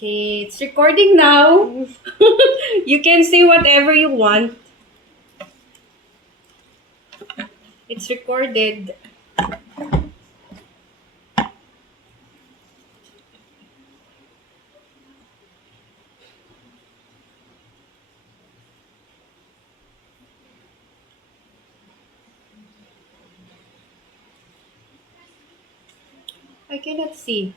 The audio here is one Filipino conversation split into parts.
Okay, it's recording now. You can say whatever you want. It's recorded. I cannot see.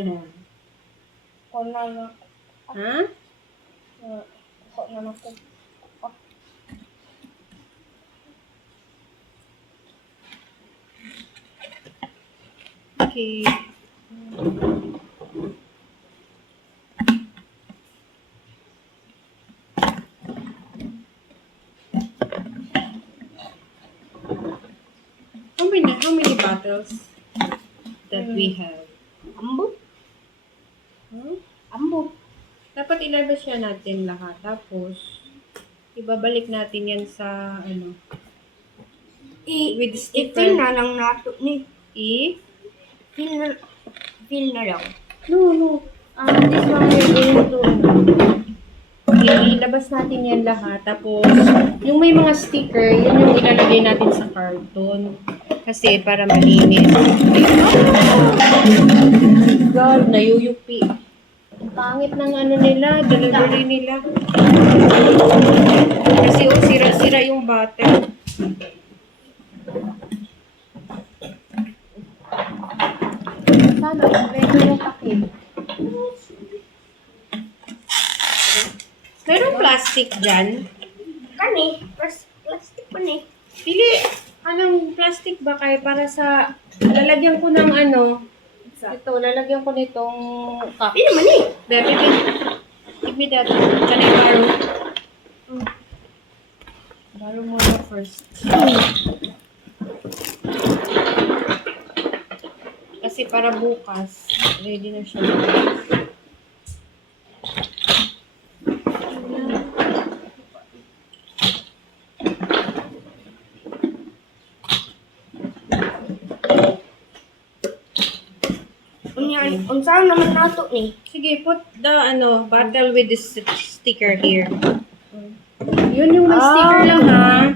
Ako na lang. Huh? Ako na lang ko. Okay. How many bottles that we have? Ambot? Huh? Ambot. Dapat ilabas siya natin lahat. Tapos, ibabalik natin yan sa, with sticker. I-fill na lang nato ni. Fill na lang. No. This one we're going to, ilabas natin yan lahat. Tapos, yung may mga sticker, yun yung ilalagay natin sa carton. Kasi, para malinis. God, nayuyupi. Pangit ng nila, delivery nila. Kasi, sira-sira yung butter. Sana, pwede yung takip. Merong plastic dyan. Kani, plastic pa ni. Pili, anong plastic ba kayo para sa, lalagyan ko ng ito, lalagyan ko nitong cup. Pili naman eh. Baby, give me that. Can I borrow? Borrow muna first. Kasi para bukas, ready na siya. Unsa naman nato ni? Sige, put the bottle with this sticker here. Yun yung may sticker lang ha.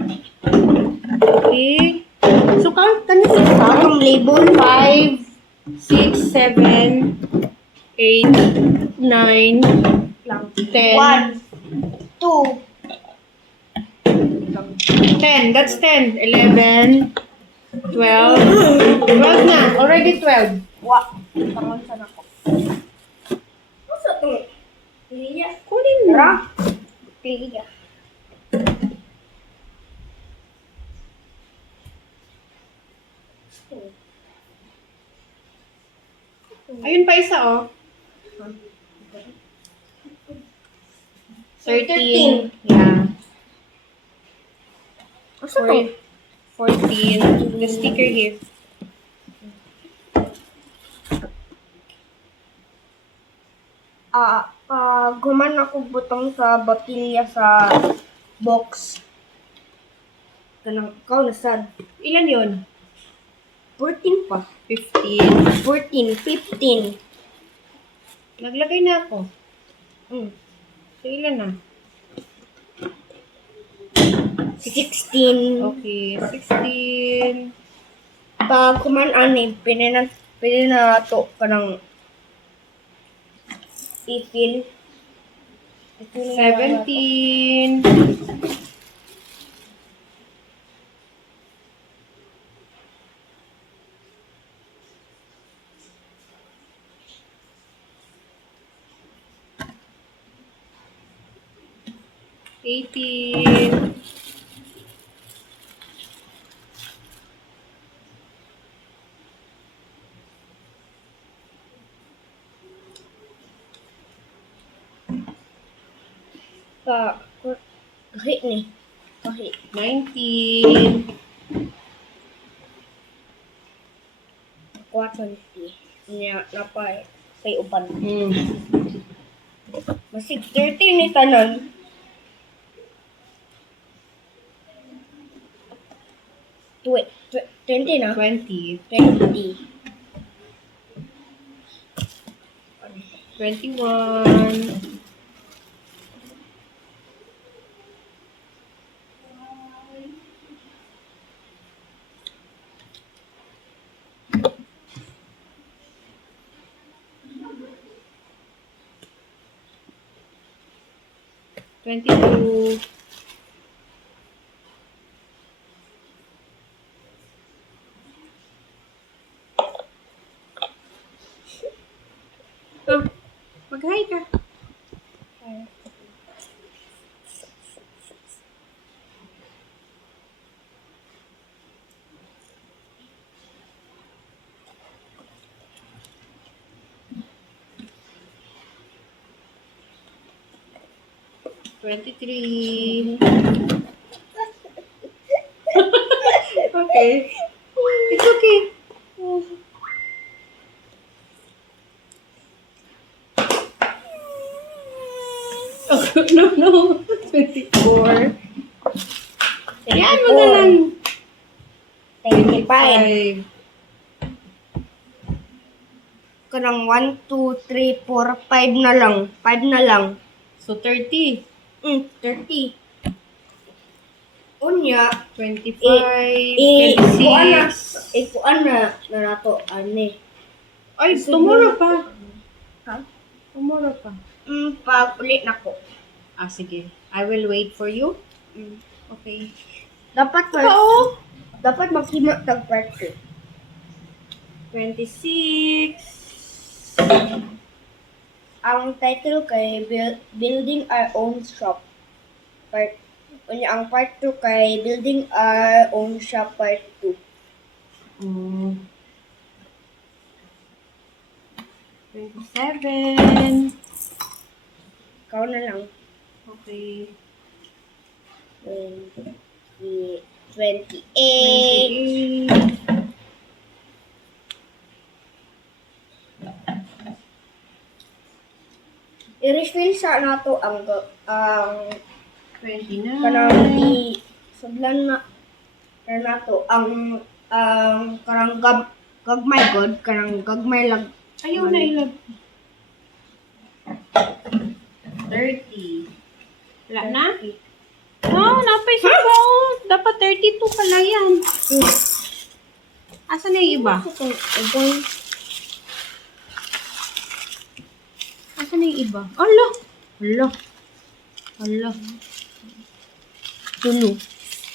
Okay. So count ka na sa Ang label 5, 6, 7, 8, 9, lang. 10. 1, 2. 10. That's 10. 11, 12. 12 na. Already 12. Tangon sa nako. Asa to? Liya. Kunin mo. Tara. Liya. Ayun pa isa oh. 13. Yeah. Asa to? 14. The sticker here. Guman ako butong sa batilya sa box. Kanang ikaw nasad. Ilan yun? 14 pa. 15. 14, 15. Naglagay na ako. So, ilan na? 16. Okay, 16. Pag kuman ani, pwede na to kanang i-fill. 17. $18. Kahit ni. Kahit. 19. 450. Niya, napay. Kay uban. Masig 30 ni tanan. 20 na. 20. 20. 21. Twenty-two. Oh, mag-hi ka. Twenty-three. Okay. It's okay. Oh, no. 24. Yan mo na lang. 25. 5. Kanang 1, 2, 3, 4, 5 na lang. 5 na lang. So, 30. 30. Unya, 25. kuan na, 26. kuan na nato, ani. Ay, tomorrow pa. Ha? Tomorrow pa. Pag ulit na ko. Ah, sige. I will wait for you. Okay. Dapat Oo. dapat maghimo tag part 2. 26. Ang title kay Building Our Own Shop. Ang part 2 kay Building Our Own Shop part 2. Mm. 27. Ikaw na lang. Okay. 28. 28. I-refill sa nato ang 29. kanang sudlan na nato ang kanang gagmay god kanang gagmay lag Ayaw na ilag. 30. Wala na? Oh, napay sa phone. Dapat 32 pala yan. Asan na yung iba? Asan na yung iba? Ala! Ala! Ala. Tulo.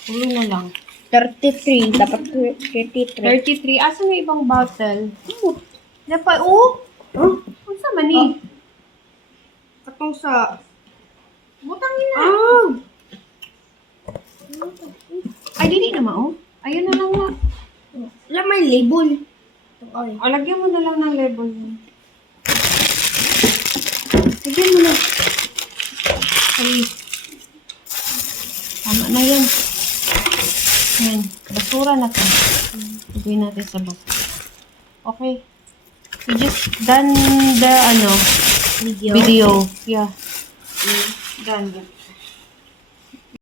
Ulo na lang. 33 dapat 33. 33. Asan na yung ibang bottle? Dapat, oh! Huh? Ang sama ni? Katong sa Butang nila. ah Ay, dili naman, oh. Ayun na lang na. wala may label. Ay. O, lagyan mo na lang ng label mo. Lagyan mo na. Ay. Tama na yan. Yan. Basura na to. Lagyan natin sa box. Okay. We just done the, Video. video. Yeah. Done.